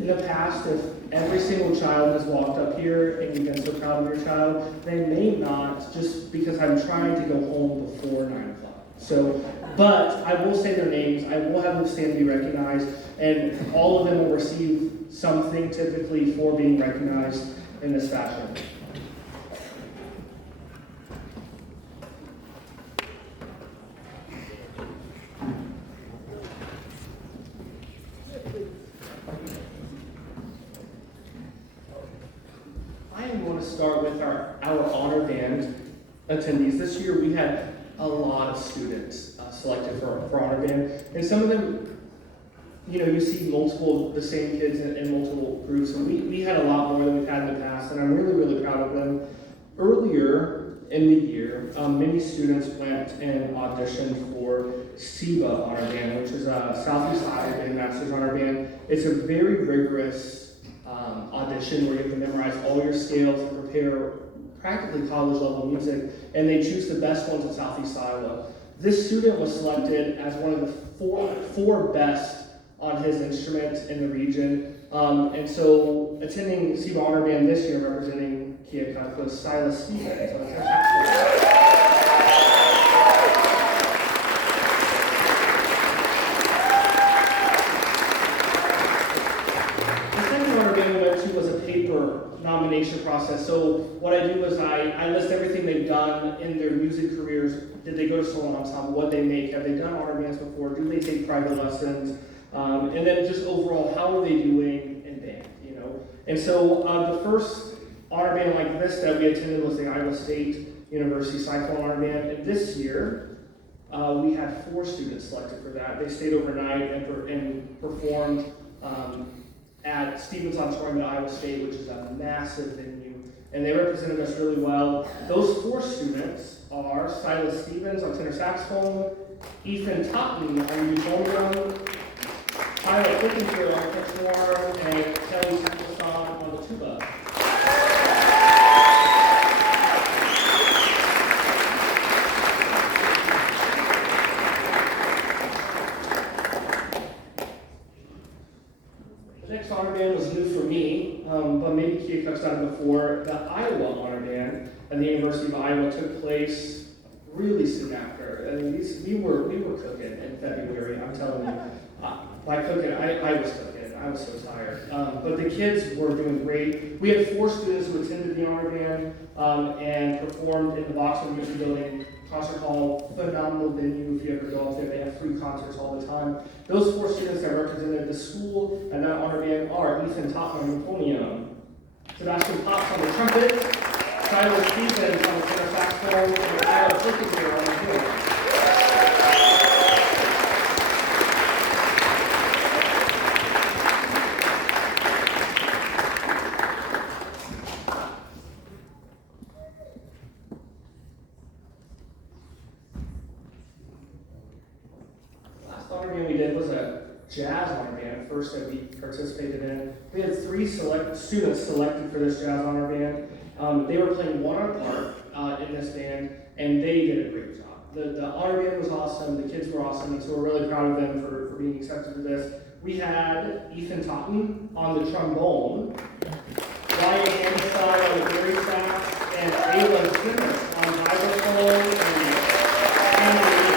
in the past, if every single child has walked up here and you've been so proud of your child, they may not, just because I'm trying to go home before 9 o'clock. So, but I will say their names, I will have them stand to be recognized, and all of them will receive something typically for being recognized in this fashion. I want to start with our honor band attendees. This year we had a lot of students selected for honor band, and some of them, you see the same kids in multiple groups, and we had a lot more than we've had in the past, and I'm really, really proud of them. Earlier in the year, many students went and auditioned for SEBA Honor Band, which is a Southeast Iowa Band Masters Honor Band. It's a very rigorous audition where you have to memorize all your scales and prepare practically college level music, and they choose the best ones in Southeast Iowa. This student was selected as one of the four best on his instrument in the region, and so attending SEBA Honor Band this year representing Keokuk was Silas Stevens. Nomination process. So what I do is I list everything they've done in their music careers. Did they go to solo ensemble? What they make? Have they done honor bands before? Do they take private lessons? And then just overall, how are they doing in band? And so the first honor band like this that we attended was the Iowa State University Cyclone Honor Band. And this year we had 4 students selected for that. They stayed overnight and performed at Stevens Auditorium at Iowa State, which is a massive venue, and they represented us really well. Those 4 students are Silas Stevens on tenor saxophone, Ethan Totten on euphonium, Tyler Klickenfield on tenor, and Kelly Saxophone on the tuba. Honor Band was new for me, but maybe Keokuk's done it before. The Iowa Honor Band at the University of Iowa took place really soon after. We were cooking in February. I'm telling you, by cooking, I was cooking. I was so tired. But the kids were doing great. We had 4 students who attended the Honor Band and performed in the Boxer Music Building Concert Hall. Phenomenal venue. If you ever go up there, they have free concerts all the time. Those 4 students that represented the school and that honor band are Ethan Totten on euphonium, Sebastian Potts on the trumpet, Tyler Stevens on the tenor saxophone, and Tyler Klickenfield on the horn. Jazz honor band, first that we participated in. We had 3 students selected for this jazz honor band. They were playing 1 part in this band, and they did a great job. The honor band was awesome, the kids were awesome, and so we're really proud of them for being accepted for this. We had Ethan Totten on the trombone, Ryan Amistad on the Gary sax, and Ayla Zimmer on vibraphone and tambourine.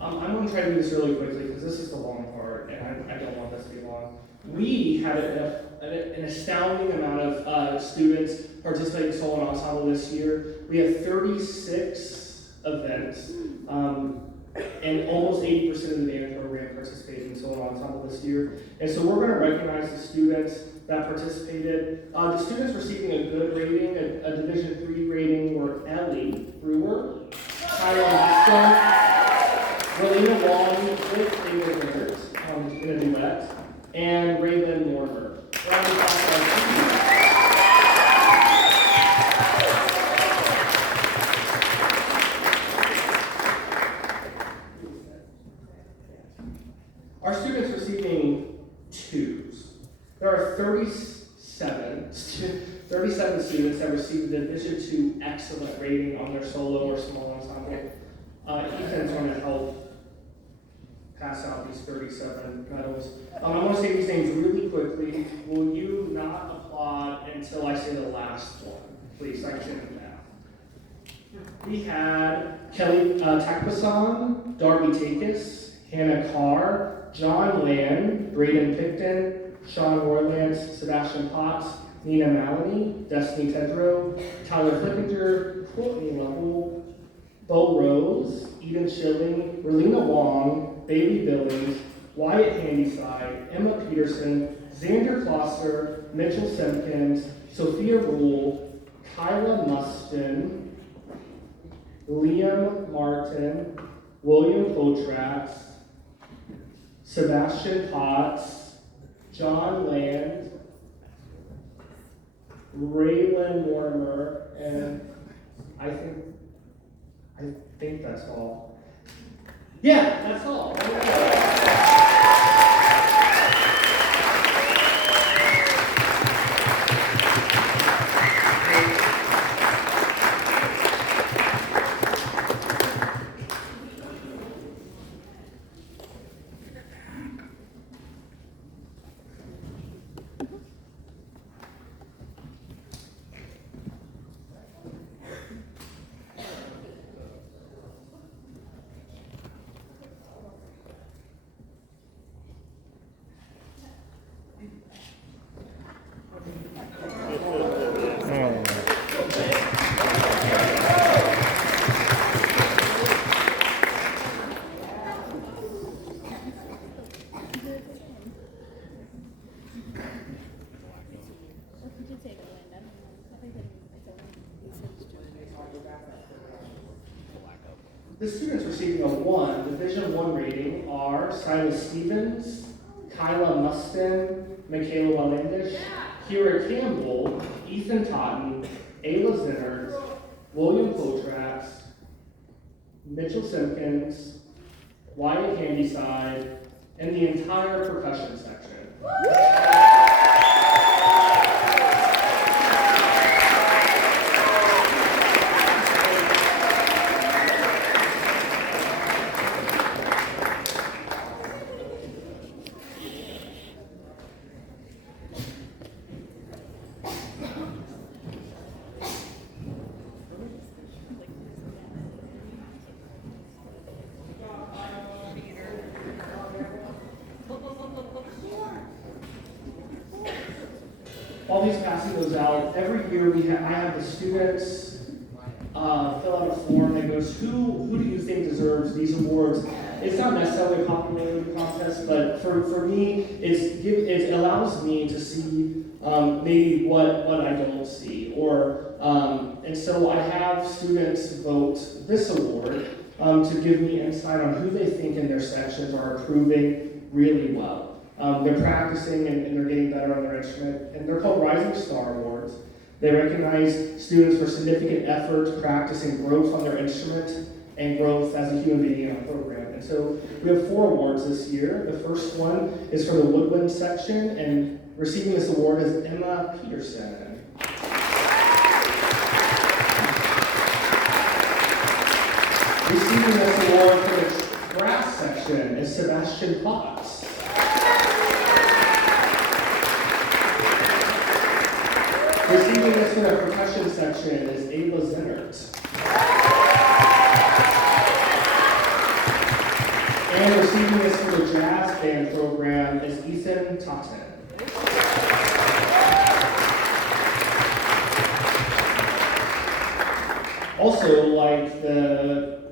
I'm going to try to do this really quickly because this is the long part, and I don't want this to be long. We had an astounding amount of students participating in solo ensemble this year. We had 36 events, and almost 80% of the band program participated in solo ensemble this year. And so we're going to recognize the students that participated. The students receiving a good rating, a Division III rating, were Ellie Brewer, Tyron Maxwell, Relina Wong, with David Rickert in a duet, and Raylan Mortimer. Our students receiving twos. There are 37 students students that received the Division II Excellent rating on their solo or small ensemble. Ethan's going to help pass out these 37 medals. I want to say these names really quickly. Will you not applaud until I say the last one? Please, I can now. We had Kelly Takpasan, Darby Takis, Hannah Carr, John Land, Braden Picton, Sean Orlands, Sebastian Potts, Nina Maloney, Destiny Tedrow, Tyler Flickinger, Courtney Lovell, Bo Rose, Eden Schilling, Relina Wong, Bailey Billings, Wyatt Handyside, Emma Peterson, Xander Klosser, Mitchell Simpkins, Sophia Rule, Kyla Mustin, Liam Martin, William Potratz, Sebastian Potts, John Land, Raylan Mortimer, and I think that's all. Yeah, that's all. The students receiving a Division I rating are Silas Stevens, Kyla Mustin, Michaela Wellandish, Kira Campbell, Ethan Totten, Ayla Zinnert, William Potratz, Mitchell Simpkins, Wyatt Handyside, and the entire percussion section. While he's passing those out, every year I have the students fill out a form that goes, who do you think deserves these awards? It's not necessarily a popularity contest, but for me, it allows me to see maybe what I don't see, and so I have students vote this award to give me insight on who they think in their sections are improving really well. They're practicing and they're getting better on their instrument, and they're called Rising Star Awards. They recognize students for significant effort, practice, and growth on their instrument and growth as a human being in our program. And so we have 4 awards this year. The first one is for the woodwind section, and receiving this award is Emma Peterson. Receiving this award for the brass section is Sebastian Potts. Receiving this for the percussion section is Ayla Zinnert. And receiving this for the jazz band program is Ethan Totten. Also, like the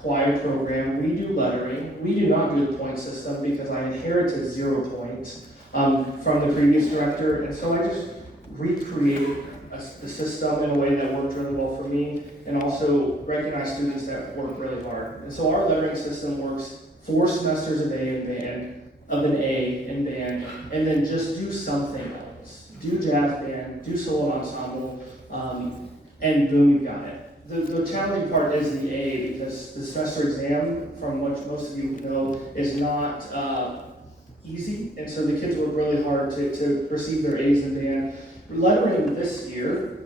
choir program, we do lettering. We do not do the point system because I inherited 0 points from the previous director, and so I just recreated the system in a way that worked really well for me, and also recognize students that work really hard. And so our lettering system works 4 semesters of an A in band, and then just do something else. Do jazz band, do solo ensemble, and boom, you got it. The challenging part is the A, because the semester exam, from what most of you know, is not easy, and so the kids work really hard to receive their A's in band. Lettering this year,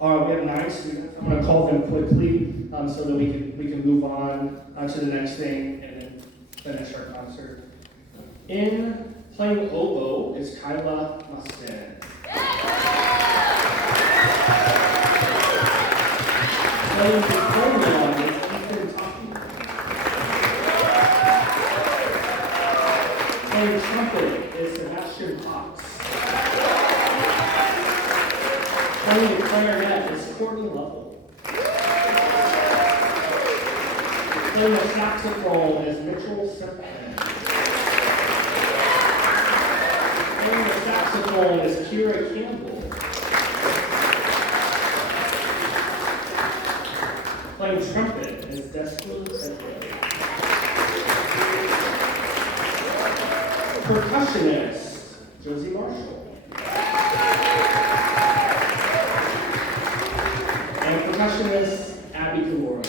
we have 9 students. I'm going to call them quickly so that we can move on to the next thing and then finish our concert. In playing oboe is Kyla Mustin. Playing the accordion is Ethan Tucky. Playing trumpet is Sebastian Potts. Playing the clarinet is Courtney Lovell. Playing the saxophone is Mitchell Symphonic. Playing the saxophone is Kira Campbell. Playing trumpet is Destiny Sedgwick. Percussionist, Josie Marshall. And percussionist, Abby Kimura.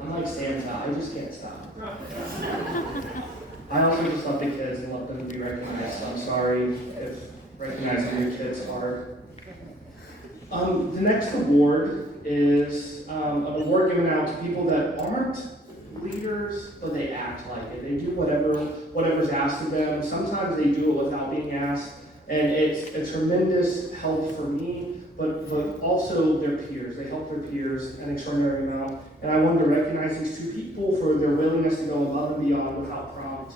I'm like Santa, I just can't stop. I also just love the kids and love them to be recognized, so I'm sorry if recognizing your kids is hard. The next award is an award given out to people that aren't leaders, but they act like it. They do whatever's asked of them. Sometimes they do it without being asked, and it's a tremendous help for me, but also their peers. They help their peers an extraordinary amount, and I wanted to recognize these 2 people for their willingness to go above and beyond without prompt.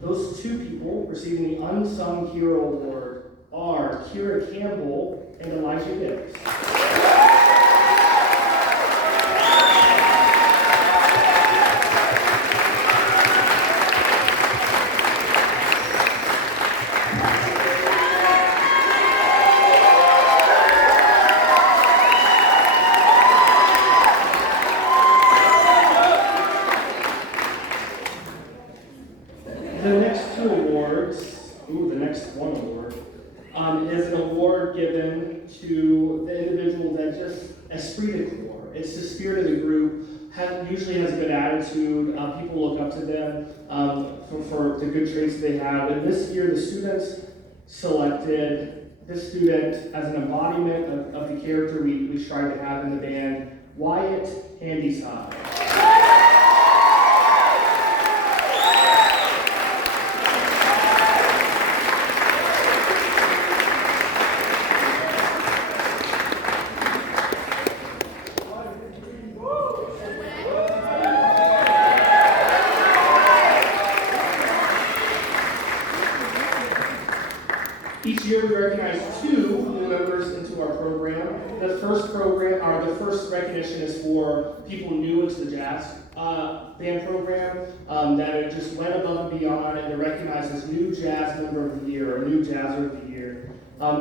Those 2 people receiving the Unsung Hero Award are Kira Campbell and Elijah Gibbs. The next one award, is an award given to the individual that just esprit de corps. It's the spirit of the group, usually has a good attitude, people look up to them for the good traits they have. And this year the students selected this student as an embodiment of the character we strive to have in the band, Wyatt Handyside. Each year we recognize 2 new members into our program. The first recognition is for people new into the jazz band program that just went above and beyond, and they're recognized as new jazz member of the year or new jazzer of the year.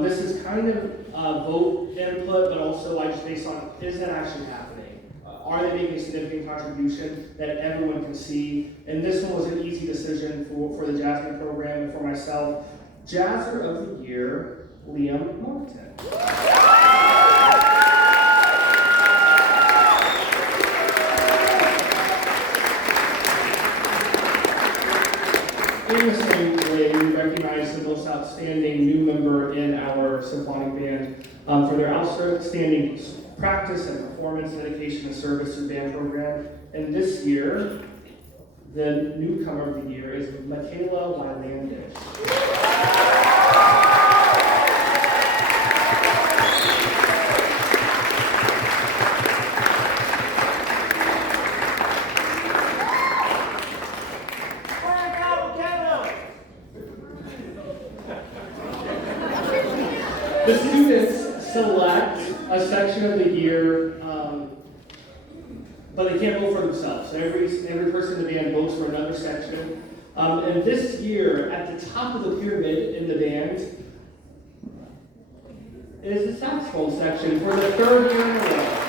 This is kind of vote input, but also just based on, is that actually happening? Are they making a significant contribution that everyone can see? And this one was an easy decision for the jazz band program and for myself. Jazzer of the Year, Liam Martin. In the same way, we recognize the most outstanding new member in our symphonic band for their outstanding practice and performance, dedication, and service to the band program. And this year, the newcomer of the year is Michaela Wylandish. The students select a section of the year, but they can't vote for themselves. So every person in the band votes for another section. And this year, at the top of the pyramid in the band, is the saxophone section for the 3rd year in a row.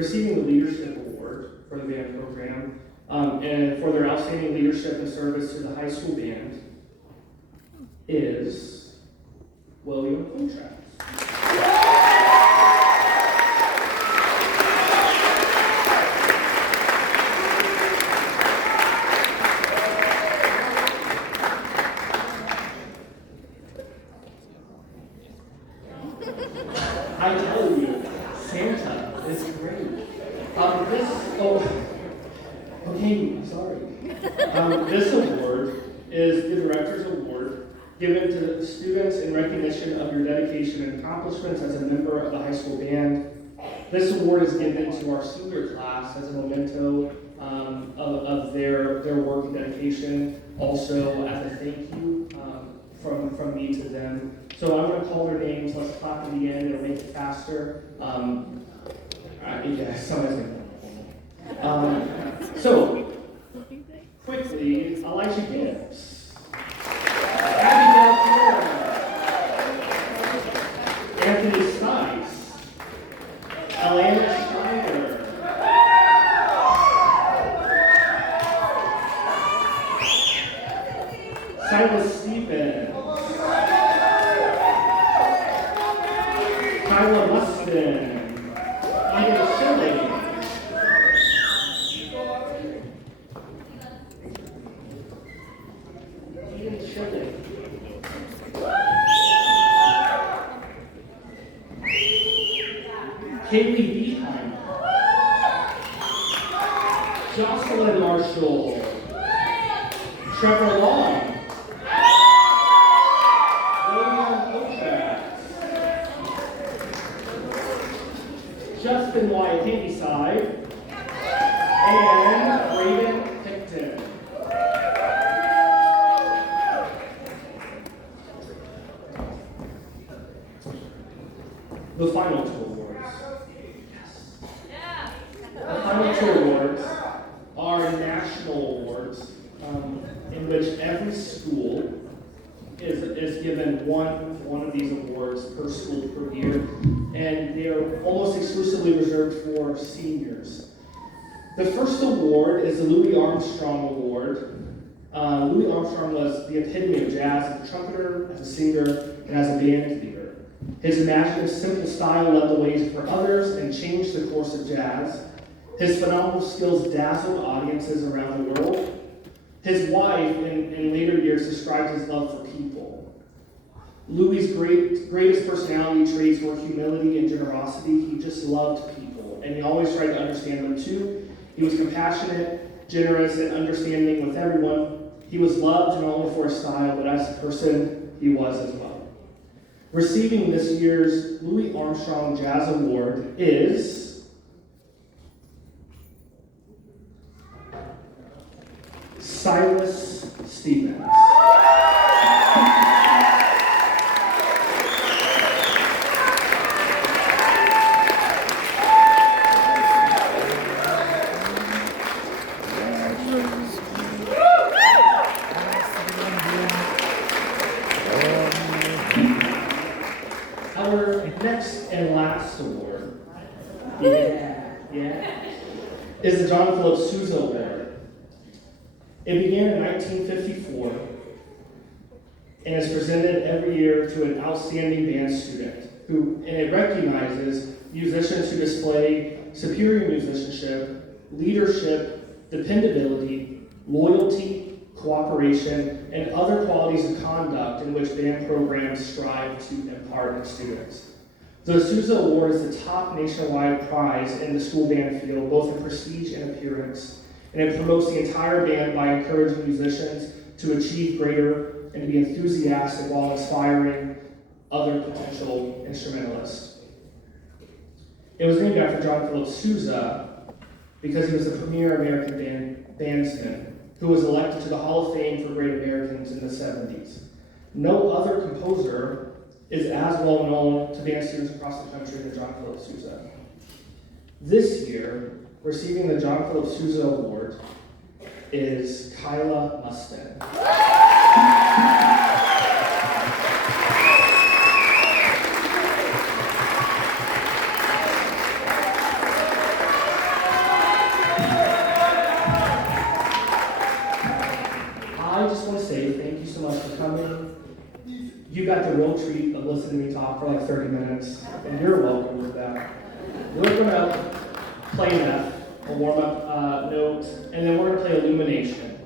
receiving the Leadership Award for the band program, and for their outstanding leadership and service to the high school band is William Contract. I tell you, Santa is great. This award is the Director's Award given to students in recognition of your dedication and accomplishments as a member of the high school band. This award is given to our senior class as a memento of their work and dedication, also as a thank you from me to them. So I'm going to call their names. Let's clap at the end. It'll make it faster. Somebody's going to. So, quickly, Elijah Gibbs, Abigail Flora, Anthony Stice, Alana Schneider, Silas Stevens, Kyla Mustin, Ida Shelley, Kaylee Beeheim, Jocelyn Marshall, Trevor Long, William Contract, Justin Wyatt Handyside, and Brayden Picton. The final two awards. The final two awards are national awards in which every school is given one of these awards per school per year, and they are almost exclusively reserved for seniors. The first award is the Louis Armstrong Award. Louis Armstrong was the epitome of jazz as a trumpeter, as a singer, and as a band leader. His imaginative, simple style led the way for others and changed the course of jazz. His phenomenal skills dazzled audiences around the world. His wife, in later years, described his love for people. Louis' greatest personality traits were humility and generosity. He just loved people, and he always tried to understand them too. He was compassionate, generous, and understanding with everyone. He was loved not only for his style, but as a person, he was as well. Receiving this year's Louis Armstrong Jazz Award is Silas Stevens. Our next and last award, is the John Philip Sousa Award. It began in 1954 and is presented every year to an outstanding band student and it recognizes musicians who display superior musicianship, leadership, dependability, loyalty, cooperation, and other qualities of conduct in which band programs strive to impart in students. The Sousa Award is the top nationwide prize in the school band field, both in prestige and appearance, and it promotes the entire band by encouraging musicians to achieve greater and to be enthusiastic while inspiring other potential instrumentalists. It was named after John Philip Sousa because he was a premier American bandsman who was elected to the Hall of Fame for Great Americans in the 70s. No other composer is as well known to band students across the country than John Philip Sousa. This year, receiving the John Philip Sousa Award is Kyla Mustin. You got the real treat of listening to me talk for like 30 minutes, and you're welcome with that. We're gonna play that, a warm-up note, and then we're gonna play Illumination.